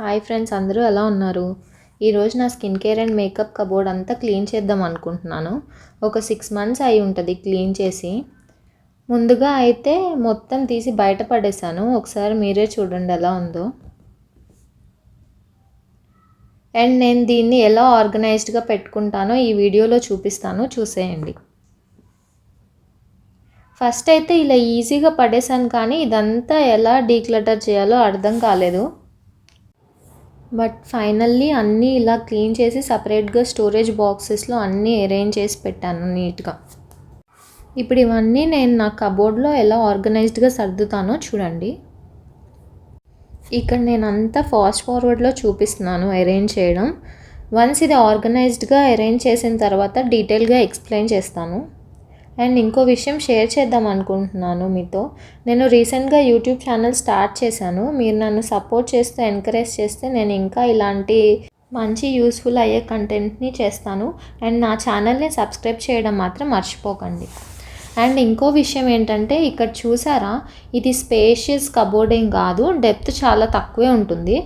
Hi friends, అందరూ ఎలా ఉన్నారు? ఈరోజు నా skin care and makeup cupboard అంతా క్లీన్ చేద్దాం అనుకుంటున్నాను. ఒక 6 మంత్స్ అయి ఉంటుంది క్లీన్ చేసి. ముందుగా అయితే మొత్తం తీసి బయట పడేసాను. ఒకసారి మీరే చూడండి ఎలా ఉందో. అండ్ నేను దీన్ని ఎలా ఆర్గనైజ్డ్గా పెట్టుకుంటానో ఈ వీడియోలో చూపిస్తాను, చూసేయండి. ఫస్ట్ అయితే ఇలా ఈజీగా పడేసాను, కానీ ఇదంతా ఎలా డీక్లటర్ చేయాలో అర్థం కాలేదు. బట్ ఫైనల్లీ అన్నీ ఇలా క్లీన్ చేసి సపరేట్గా స్టోరేజ్ బాక్సెస్లో అన్నీ అరేంజ్ చేసి పెట్టాను నీట్గా. ఇప్పుడు ఇవన్నీ నేను నా కబోర్డ్లో ఎలా ఆర్గనైజ్డ్గా సర్దుతానో చూడండి. ఇక్కడ నేను అంతా ఫాస్ట్ ఫార్వర్డ్లో చూపిస్తున్నాను అరేంజ్ చేయడం. వన్స్ ఇది ఆర్గనైజ్డ్గా అరేంజ్ చేసిన తర్వాత డీటెయిల్గా ఎక్స్ప్లెయిన్ చేస్తాను. అండ్ ఇంకో విషయం షేర్ చేద్దాం అనుకుంటున్నాను మీతో. నేను రీసెంట్గా యూట్యూబ్ ఛానల్ స్టార్ట్ చేశాను. మీరు నన్ను సపోర్ట్ చేస్తూ ఎంకరేజ్ చేస్తే నేను ఇంకా ఇలాంటి మంచి యూస్ఫుల్ అయ్యే కంటెంట్ని చేస్తాను. అండ్ నా ఛానల్ని సబ్స్క్రైబ్ చేయడం మాత్రం మర్చిపోకండి. అండ్ ఇంకో విషయం ఏంటంటే, ఇక్కడ చూసారా, ఇది స్పేషియస్ కబోర్డింగ్ కాదు, డెప్త్ చాలా తక్కువే ఉంటుంది.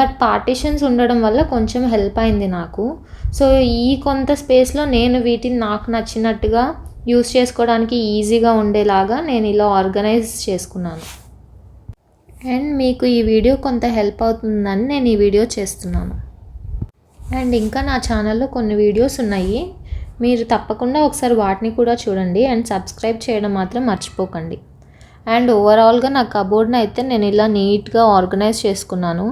బట్ పార్టీషన్స్ ఉండడం వల్ల కొంచెం హెల్ప్ అయింది నాకు. సో ఈ కొంత స్పేస్లో నేను వీటిని నాకు నచ్చినట్టుగా యూస్ చేసుకోవడానికి ఈజీగా ఉండేలాగా నేను ఇలా ఆర్గనైజ్ చేసుకున్నాను. అండ్ మీకు ఈ వీడియో కొంత హెల్ప్ అవుతుందని నేను ఈ వీడియో చేస్తున్నాను. అండ్ ఇంకా నా ఛానల్లో కొన్ని వీడియోస్ ఉన్నాయి, మీరు తప్పకుండా ఒకసారి వాటిని కూడా చూడండి. అండ్ సబ్స్క్రైబ్ చేయడం మాత్రం మర్చిపోకండి. అండ్ ఓవరాల్గా నా కబోర్డ్ని అయితే నేను ఇలా నీట్గా ఆర్గనైజ్ చేసుకున్నాను.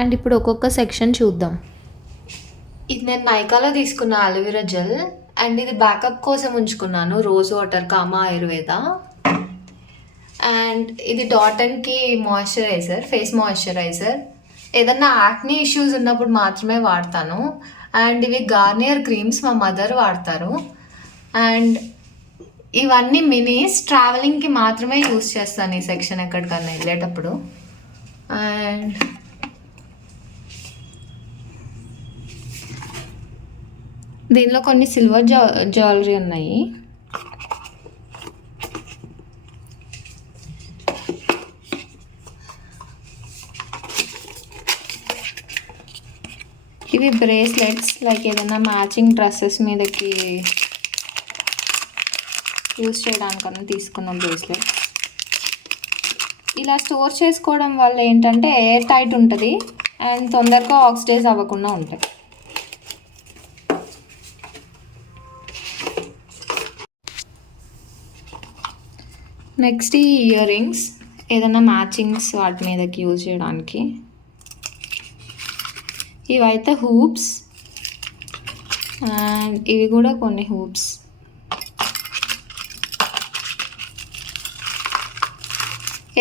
అండ్ ఇప్పుడు ఒక్కొక్క సెక్షన్ చూద్దాం. ఇది నేను నైకాలో తీసుకున్న అలోవెరా జెల్. అండ్ ఇది బ్యాకప్ కోసం ఉంచుకున్నాను rose water comma Ayurveda. And ఇది డాటన్కి మాయిశ్చరైజర్, ఫేస్ మాయిశ్చరైజర్. ఏదన్నా యాక్నీ ఇష్యూస్ ఉన్నప్పుడు మాత్రమే వాడతాను. అండ్ ఇవి గార్నియర్ క్రీమ్స్, మా మదర్ వాడతారు. అండ్ ఇవన్నీ మినీస్, ట్రావెలింగ్కి మాత్రమే యూస్ చేస్తాను ఈ సెక్షన్ ఎక్కడికన్నా వెళ్ళేటప్పుడు. అండ్ దీనిలో కొన్ని సిల్వర్ జ్యువెలరీ ఉన్నాయి. ఇవి బ్రేస్లెట్స్, లైక్ ఏదైనా మ్యాచింగ్ డ్రెస్సెస్ మీదకి యూస్ చేయడానికన్నా తీసుకున్న బ్రేస్లెట్. ఇలా స్టోర్ చేసుకోవడం వల్ల ఏంటంటే ఎయిర్ టైట్ ఉంటుంది అండ్ తొందరగా ఆక్సిడైజ్ అవ్వకుండా ఉంటాయి. నెక్స్ట్ ఈ ఇయర్ రింగ్స్, ఏదైనా మ్యాచింగ్స్ వాటి మీదకి యూజ్ చేయడానికి. ఇవైతే హూప్స్, అండ్ ఇవి కూడా కొన్ని హూప్స్.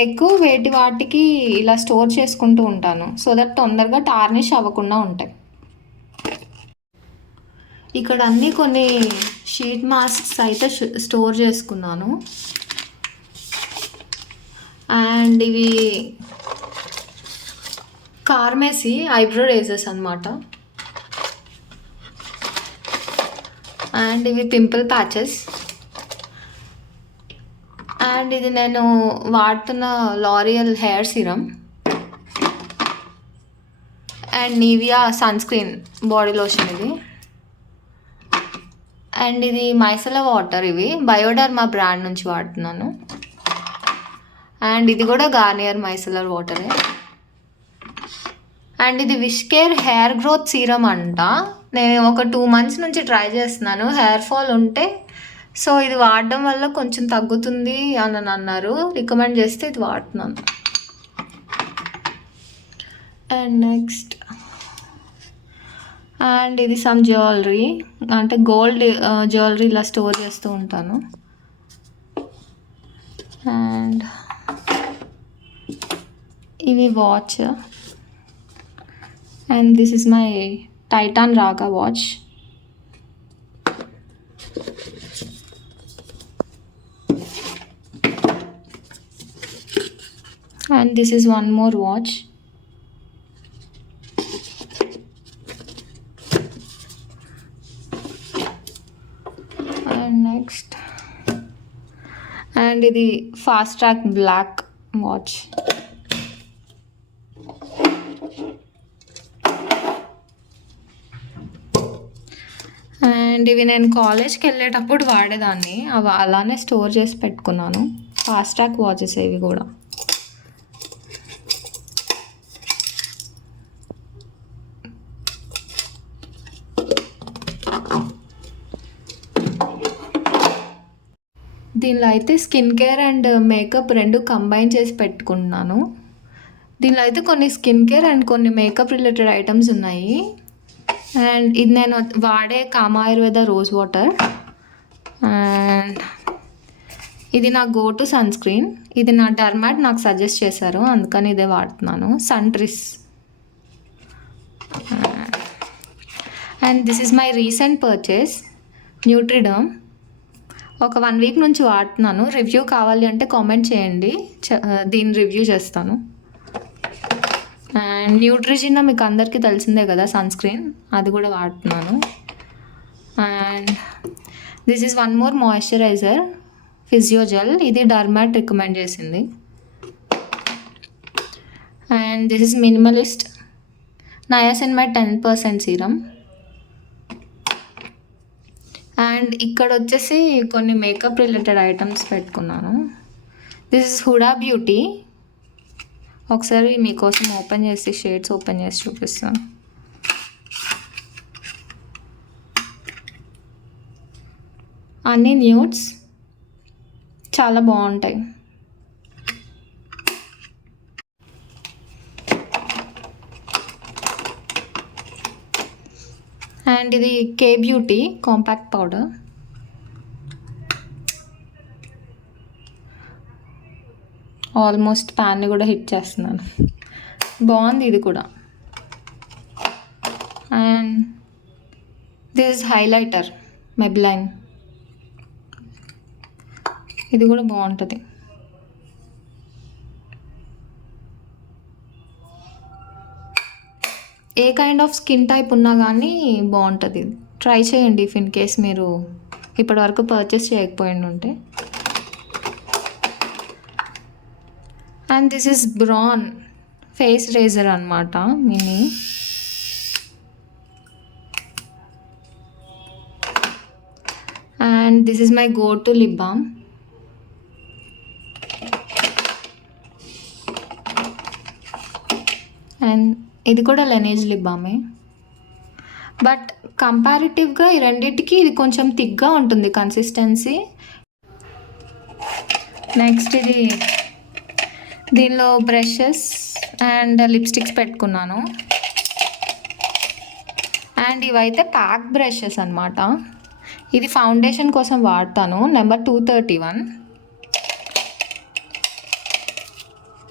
ఎక్కువ వేటి వాటికి ఇలా స్టోర్ చేసుకుంటూ ఉంటాను, సో దట్ తొందరగా టార్నిష్ అవ్వకుండా ఉంటాయి. ఇక్కడ అన్నీ కొన్ని షీట్ మాస్క్స్ అయితే స్టోర్ చేసుకున్నాను. అండ్ ఇవి కార్మేసి ఐబ్రో రేజర్స్ అన్నమాట. అండ్ ఇవి పింపుల్ ప్యాచెస్. అండ్ ఇది నేను వాడుతున్న L'Oreal hair serum. And Nivea sunscreen body lotion ఇది. అండ్ ఇది మైసెలా వాటర్, ఇవి బయోడర్మా బ్రాండ్ నుంచి వాడుతున్నాను. అండ్ ఇది కూడా గార్నియర్ మైసెలర్ వాటరే. అండ్ ఇది wish care hair growth serum అంట. నేను ఒక 2 months నుంచి ట్రై చేస్తున్నాను. హెయిర్ ఫాల్ ఉంటే సో ఇది వాడడం వల్ల కొంచెం తగ్గుతుంది అని అన్నారు, రికమెండ్ చేస్తే ఇది వాడుతున్నాను. అండ్ నెక్స్ట్, అండ్ ఇది సమ్ జ్యువెలరీ, అంటే గోల్డ్ జ్యువెలరీ ఇలా స్టోర్ చేస్తూ ఉంటాను. అండ్ ఇవి watch. And this is my Titan Raga watch. And this is one more watch. And next, and ఇది Fastrack black watch. And ఇవి నేను కాలేజ్కి వెళ్ళేటప్పుడు వాడేదాన్ని, అవి అలానే స్టోర్ చేసి పెట్టుకున్నాను. ఫాస్ట్ ట్రాక్ వాచెస్ ఇవి కూడా. దీనిలో అయితే స్కిన్ కేర్ అండ్ మేకప్ రెండు కంబైన్ చేసి పెట్టుకుంటున్నాను. దీనిలో అయితే కొన్ని స్కిన్ కేర్ అండ్ కొన్ని మేకప్ రిలేటెడ్ ఐటమ్స్ ఉన్నాయి. అండ్ ఇది నేను వాడే comma Ayurveda rose water. And ఇది నా గో టు సన్ స్క్రీన్. ఇది నా డర్మాట్ నాకు సజెస్ట్ చేశారు, అందుకని ఇదే వాడుతున్నాను, సన్ట్రిస్. And this is my recent purchase, Nutriderm. ఒక 1 వీక్ నుంచి వాడుతున్నాను. రివ్యూ కావాలి అంటే కామెంట్ చేయండి, దీని రివ్యూ చేస్తాను. అండ్ న్యూట్రిజినా మీకు అందరికీ తెలిసిందే కదా, సన్ స్క్రీన్, అది కూడా వాడుతున్నాను. And this is one more moisturiser, Physiogel. ఇది డర్మాట్ రికమెండ్ చేసింది. And this is Minimalist niacinamide 10% serum. And ఇక్కడ వచ్చేసి కొన్ని మేకప్ రిలేటెడ్ ఐటమ్స్ పెట్టుకున్నాను. This is Huda Beauty. ఒకసారి మీకోసం ఓపెన్ చేసి షేడ్స్ ఓపెన్ చేసి చూపిస్తాను. అన్నీ న్యూడ్స్, చాలా బాగుంటాయి. అండ్ ఇది K beauty compact powder. Almost ప్యాన్ని కూడా హిట్ చేస్తున్నాను, బాగుంది ఇది కూడా. అండ్ దిస్ హైలైటర్ మెబ్లైన్, ఇది కూడా బాగుంటుంది. ఏ కైండ్ ఆఫ్ స్కిన్ టైప్ ఉన్నా కానీ బాగుంటుంది. ట్రై చేయండి ఇఫ్ ఇన్ కేస్ మీరు ఇప్పటివరకు పర్చేస్ చేయకపోయింది ఉంటే. And this is Braun face razor అనమాట, mini. And this is my go to lip balm. And ఇది కూడా లెనేజ్ లిప్ బామే, బట్ కంపారిటివ్గా ఈ రెండింటికి ఇది కొంచెం థిక్గా ఉంటుంది కన్సిస్టెన్సీ. నెక్స్ట్ ఇది, దీనిలో బ్రషెస్ అండ్ లిప్స్టిక్స్ పెట్టుకున్నాను. అండ్ ఇవైతే ప్యాక్ బ్రషెస్ అనమాట. ఇది ఫౌండేషన్ కోసం వాడతాను, నెంబర్ 231.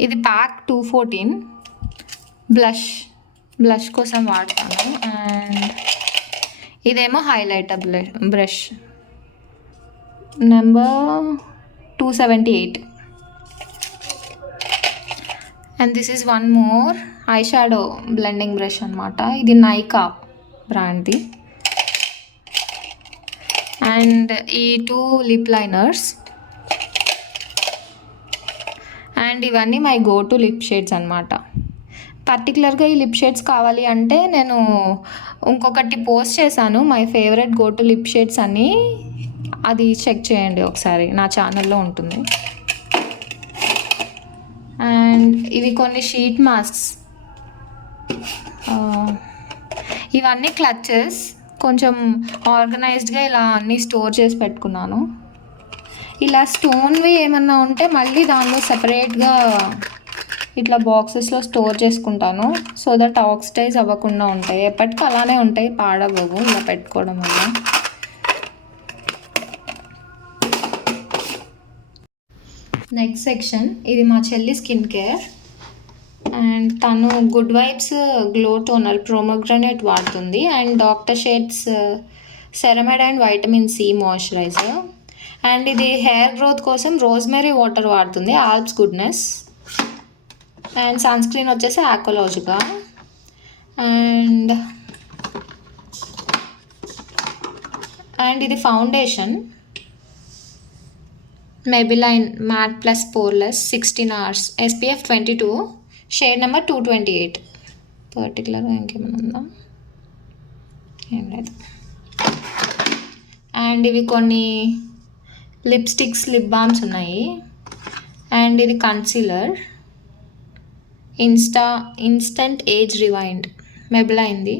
ఇది ప్యాక్ 214. బ్లష్ కోసం వాడతాను. అండ్ ఇదేమో highlighter brush, number 278. And this is one more eye shadow blending brush అనమాట. ఇది నైకా బ్రాండ్ది. అండ్ ఈ 2 లిప్ లైనర్స్. అండ్ ఇవన్నీ my go to lip shades అనమాట. పర్టికులర్గా ఈ లిప్ షేడ్స్ కావాలి అంటే నేను ఇంకొకటి పోస్ట్ చేశాను, my favourite go to lip shades అని. అది చెక్ చేయండి ఒకసారి, నా ఛానల్లో ఉంటుంది. అండ్ ఇవి కొన్ని షీట్ మాస్క్స్. ఇవన్నీ క్లచెస్, కొంచెం ఆర్గనైజ్డ్గా ఇలా అన్నీ స్టోర్ చేసి పెట్టుకున్నాను. ఇలా స్టోన్వి ఏమన్నా ఉంటే మళ్ళీ దానిలో సెపరేట్గా ఇట్లా బాక్సెస్లో స్టోర్ చేసుకుంటాను, సో దట్ ఆక్సిడైజ్ అవ్వకుండా ఉంటాయి. ఎప్పటికీ అలానే ఉంటాయి, పాడవ్వవు ఇలా పెట్టుకోవడం వల్ల. నెక్స్ట్ సెక్షన్, ఇది మా చెల్లి స్కిన్ కేర్. అండ్ తను Good Vibes glow toner pomegranate వాడుతుంది. And doctor Sheth's ceramide and vitamin C moisturiser. And ఇది హెయిర్ గ్రోత్ కోసం రోజ్మెరీ వాటర్ వాడుతుంది, Alps goodness. And sunscreen వచ్చేసి ఆక్వలాజికా. అండ్ ఇది foundation Maybelline matte plus poreless 16 hours SPF 22, shade number 228. పర్టికులర్గా ఇంకేమైనా ఉందా, ఏం లేదు. అండ్ ఇవి కొన్ని లిప్స్టిక్స్, లిప్ బామ్స్ ఉన్నాయి. అండ్ ఇది concealer, instant age rewind, మెబిలైన్ది.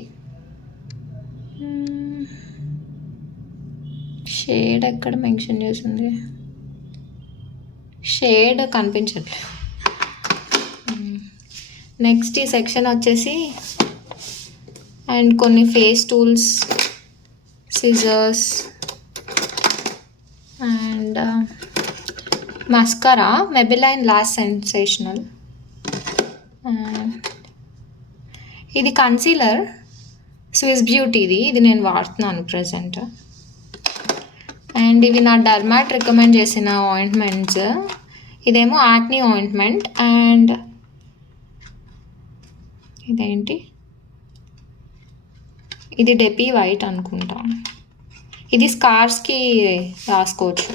Shade ఎక్కడ మెన్షన్ చేసింది, షేడ్ కనిపించట్లేదు. నెక్స్ట్ ఈ సెక్షన్ వచ్చేసి అండ్ కొన్ని face tools, scissors and mascara, Maybelline last sensational. ఇది కన్సీలర్ స్విస్ బ్యూటీది, ఇది నేను వాడుతున్నాను ప్రజెంట్. అండ్ ఇవి నా డర్మాట్ రికమెండ్ చేసిన ఆయింట్మెంట్స్. ఇదేమో యాక్నీ ఆయింట్మెంట్ అండ్ ఇదేంటి, ఇది డెపీ వైట్ అనుకుంటా. ఇది స్కార్స్కి రాసుకోవచ్చు,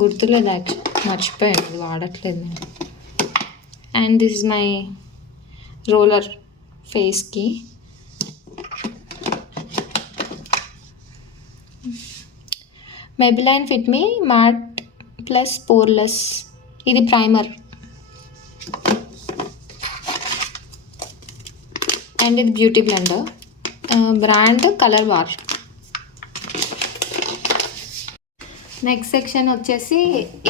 గుర్తులేదు యాక్చువల్, మర్చిపోయాను, ఇది వాడట్లేదు నేను. And this is my roller ఫేస్కి. Maybelline fit me matte plus poreless, ఇది ప్రైమర్. అండ్ ఇది beauty blender, brand Colorbar. Next section వచ్చేసి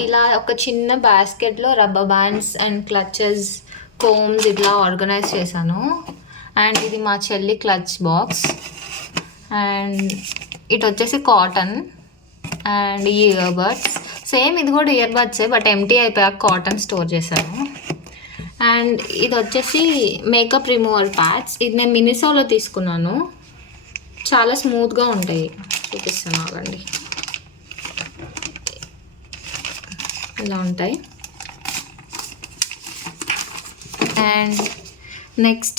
ఇలా ఒక చిన్న బాస్కెట్లో rubber bands and clutches, combs ఇట్లా ఆర్గనైజ్ చేశాను. అండ్ ఇది మా చెల్లి క్లచ్ బాక్స్. అండ్ ఇటు వచ్చేసి కాటన్ అండ్ ఈ ఇయర్ బడ్స్. సేమ్ ఇది కూడా ఇయర్ బడ్సే, బట్ ఎంటీ అయిపోయాక కాటన్ స్టోర్ చేశాను. అండ్ ఇది వచ్చేసి మేకప్ రిమూవల్ ప్యాడ్స్. ఇది నేను మినిసోలో తీసుకున్నాను, చాలా స్మూత్గా ఉంటాయి, చూపిస్తాను ఆగండి. ఇలా ఉంటాయి. అండ్ నెక్స్ట్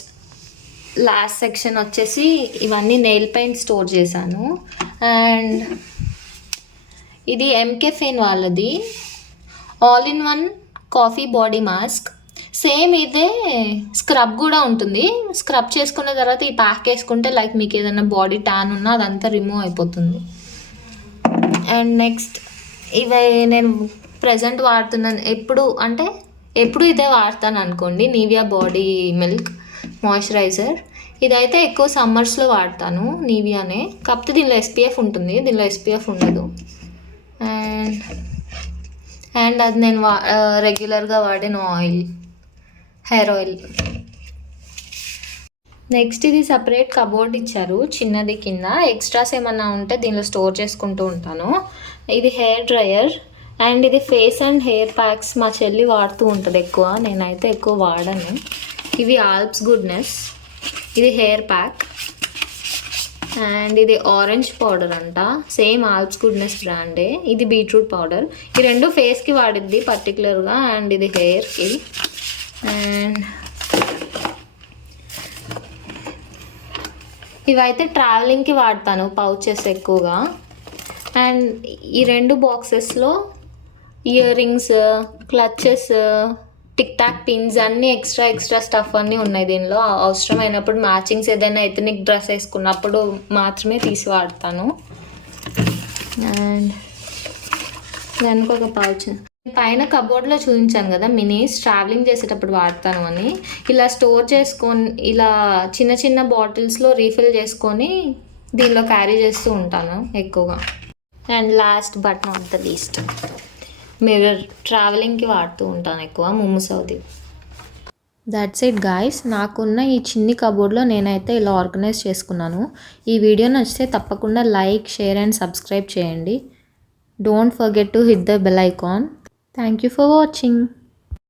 లాస్ట్ సెక్షన్ వచ్చేసి ఇవన్నీ నెయిల్ పెయింట్ స్టోర్ చేశాను. అండ్ ఇది ఎంకెఫెయిన్ వాళ్ళది all in one coffee body mask. Same ఇదే స్క్రబ్ కూడా ఉంటుంది. స్క్రబ్ చేసుకున్న తర్వాత ఈ ప్యాక్ వేసుకుంటే లైక్ మీకు ఏదైనా బాడీ ట్యాన్ ఉన్నా అదంతా రిమూవ్ అయిపోతుంది. అండ్ నెక్స్ట్ ఇవి నేను ప్రజెంట్ వాడుతున్నాను, ఎప్పుడు ఇదే వాడతాను అనుకోండి, నివియా బాడీ మిల్క్ మాయిశ్చరైజర్. ఇదైతే ఎక్కువ సమ్మర్స్లో వాడతాను నివియానే, కాకపోతే దీనిలో ఎస్పీఎఫ్ ఉంటుంది, దీనిలో ఎస్పీఎఫ్ ఉండదు. అండ్ అది నేను రెగ్యులర్గా వాడిన ఆయిల్, హెయిర్ ఆయిల్. నెక్స్ట్ ఇది సపరేట్ కబోర్డ్ ఇచ్చారు చిన్నది, కింద ఎక్స్ట్రాస్ ఏమన్నా ఉంటే దీనిలో స్టోర్ చేసుకుంటూ ఉంటాను. ఇది హెయిర్ డ్రయర్. అండ్ ఇది ఫేస్ అండ్ హెయిర్ ప్యాక్స్ మా చెల్లి వాడుతూ ఉంటుంది ఎక్కువ, నేనైతే ఎక్కువ వాడను. ఇవి ఆల్ప్స్ గుడ్నెస్, ఇది హెయిర్ ప్యాక్. అండ్ ఇది ఆరెంజ్ పౌడర్ అంట, సేమ్ ఆల్ప్స్ గుడ్నెస్ బ్రాండే. ఇది బీట్రూట్ పౌడర్. ఈ రెండు ఫేస్కి వాడిద్ది పర్టికులర్గా, అండ్ ఇది హెయిర్కి. అండ్ ఇవైతే ట్రావెలింగ్కి వాడతాను, పౌచెస్ ఎక్కువగా. అండ్ ఈ రెండు బాక్సెస్లో earrings, clutches, tic tac pins అన్నీ ఎక్స్ట్రా స్టఫ్ అన్నీ ఉన్నాయి దీనిలో. అవసరమైనప్పుడు మ్యాచింగ్స్ ఏదైనా ఎథనిక్ డ్రెస్ వేసుకున్నప్పుడు మాత్రమే తీసి వాడతాను. అండ్ దానికి ఒక పౌచ్. పైన కబోర్డ్లో చూపించాను కదా మినీస్, ట్రావెలింగ్ చేసేటప్పుడు వాడతాను అని. ఇలా స్టోర్ చేసుకొని ఇలా చిన్న చిన్న బాటిల్స్లో రీఫిల్ చేసుకొని దీనిలో క్యారీ చేస్తూ ఉంటాను ఎక్కువగా. And last but not the least, mirror. ట్రావెలింగ్కి వాడుతూ ఉంటాను ఎక్కువ, ముమ్ముసౌది. దట్స్ ఇట్ గాయ్స్, నాకున్న ఈ చిన్ని కబోర్డ్లో నేనైతే ఇలా ఆర్గనైజ్ చేసుకున్నాను. ఈ వీడియో నచ్చితే తప్పకుండా లైక్, షేర్ అండ్ సబ్స్క్రైబ్ చేయండి. Don't forget to hit the bell icon. Thank you for watching.